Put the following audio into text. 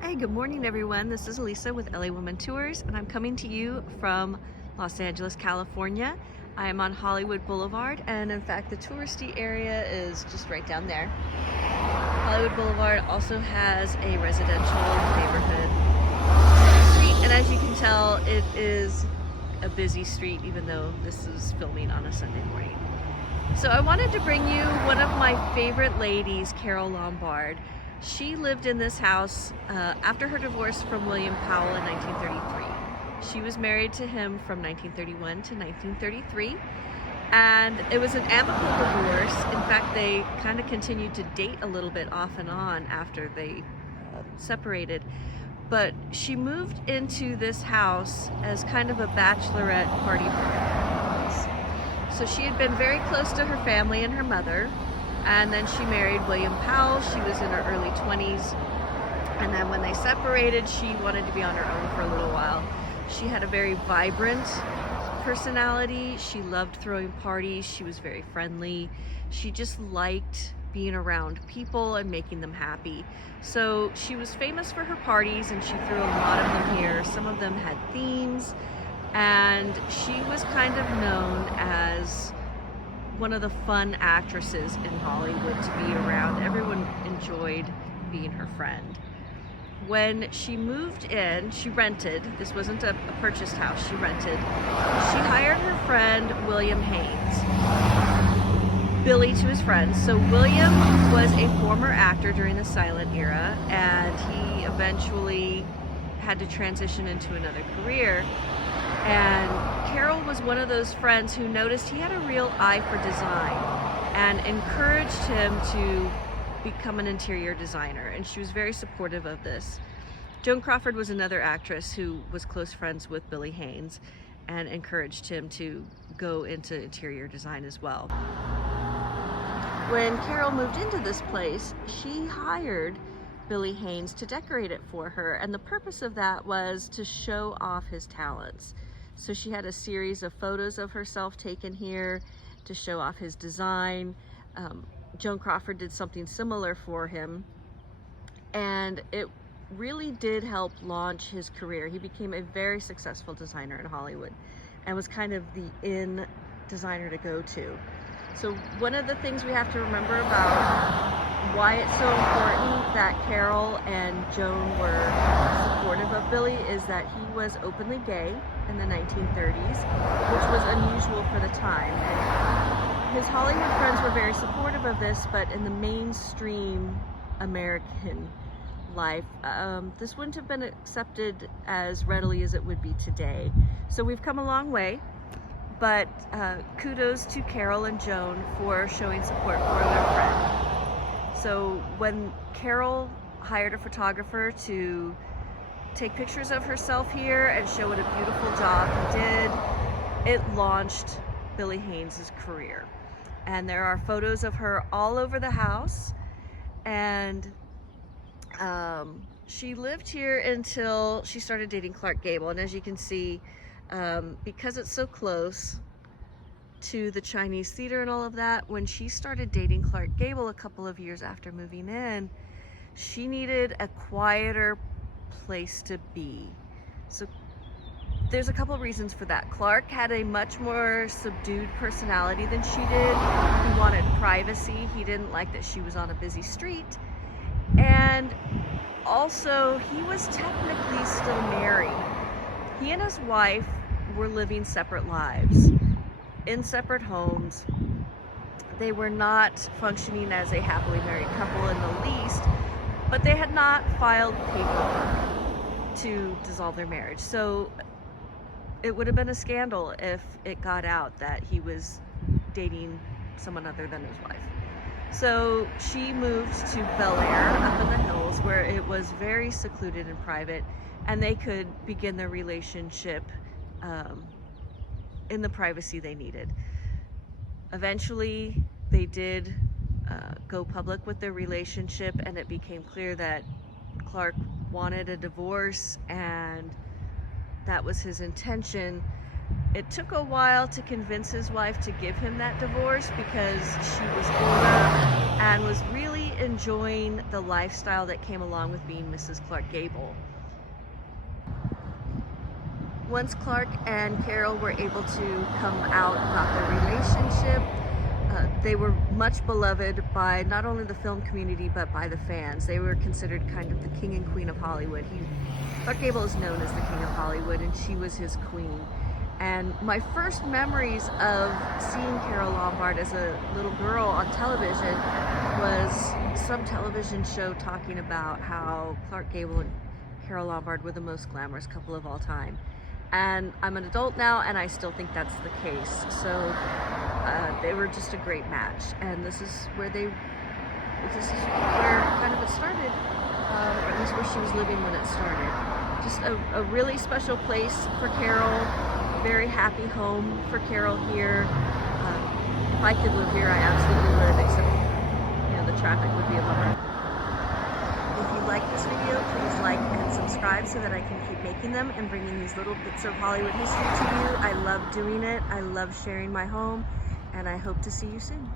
Hey, good morning everyone. This is Elisa with LA Women Tours, and I'm coming to you from Los Angeles, California. I am on Hollywood Boulevard, and in fact the touristy area is just right down there. Hollywood Boulevard also has a residential neighborhood street, and as you can tell, it is a busy street even though this is filming on a Sunday morning. So I wanted to bring you one of my favorite ladies, Carole Lombard. She lived in this house after her divorce from William Powell in 1933. She was married to him from 1931 to 1933, and it was an amicable divorce. In fact, they kind of continued to date a little bit off and on after they separated. But she moved into this house as kind of a bachelorette party place. So she had been very close to her family and her mother, and then she married William Powell. She was in her early 20s, and then when they separated, she wanted to be on her own for a little while. She had a very vibrant personality. She loved throwing parties. She was very friendly. She just liked being around people and making them happy. So she was famous for her parties, and she threw a lot of them here. Some of them had themes, and she was kind of known as one of the fun actresses in Hollywood to be around. Everyone enjoyed being her friend. When she moved in, she rented. This wasn't a purchased house, she rented. She hired her friend William Haynes, Billy to his friends. So William was a former actor during the silent era, and he eventually had to transition into another career. And Carole was one of those friends who noticed he had a real eye for design and encouraged him to become an interior designer, and she was very supportive of this. Joan Crawford was another actress who was close friends with Billy Haynes and encouraged him to go into interior design as well. When Carole moved into this place, she hired Billy Haynes to decorate it for her, and the purpose of that was to show off his talents. So she had a series of photos of herself taken here to show off his design. Joan Crawford did something similar for him, and it really did help launch his career. He became a very successful designer in Hollywood and was kind of the in designer to go to. So one of the things we have to remember about why it's so important that Carole and Joan were supportive of Billy is that he was openly gay in the 1930s, which was unusual for the time. And his Hollywood friends were very supportive of this, but in the mainstream American life, this wouldn't have been accepted as readily as it would be today. So we've come a long way, but kudos to Carole and Joan for showing support for their friend. So when Carole hired a photographer to take pictures of herself here and show what a beautiful job he did, it launched Billy Haynes' career. And there are photos of her all over the house, and she lived here until she started dating Clark Gable. And as you can see, because it's so close to the Chinese theater and all of that, when she started dating Clark Gable a couple of years after moving in, she needed a quieter place to be. So there's a couple of reasons for that. Clark had a much more subdued personality than she did. He wanted privacy. He didn't like that she was on a busy street. And also, he was technically still married. He and his wife were living separate lives in separate homes. They were not functioning as a happily married couple in the least, but they had not filed paperwork to dissolve their marriage. So it would have been a scandal if it got out that he was dating someone other than his wife. So she moved to Bel Air up in the hills, where it was very secluded and private, and they could begin their relationship in the privacy they needed. Eventually, they did go public with their relationship, and it became clear that Clark wanted a divorce, and that was his intention. It took a while to convince his wife to give him that divorce because she was older and was really enjoying the lifestyle that came along with being Mrs. Clark Gable. Once Clark and Carole were able to come out about their relationship, they were much beloved by not only the film community but by the fans. They were considered kind of the king and queen of Hollywood. Clark Gable is known as the king of Hollywood, and she was his queen. And my first memories of seeing Carole Lombard as a little girl on television was some television show talking about how Clark Gable and Carole Lombard were the most glamorous couple of all time. And I'm an adult now, and I still think that's the case. So they were just a great match, and this is where kind of it started, or at least where she was living when it started. Just a really special place for Carole. Very happy home for Carole here. If I could live here, I absolutely would, except the traffic would be a bummer. If you like this video, please like and subscribe so that I can keep making them and bringing these little bits of Hollywood history to you. I love doing it. I love sharing my home, and I hope to see you soon.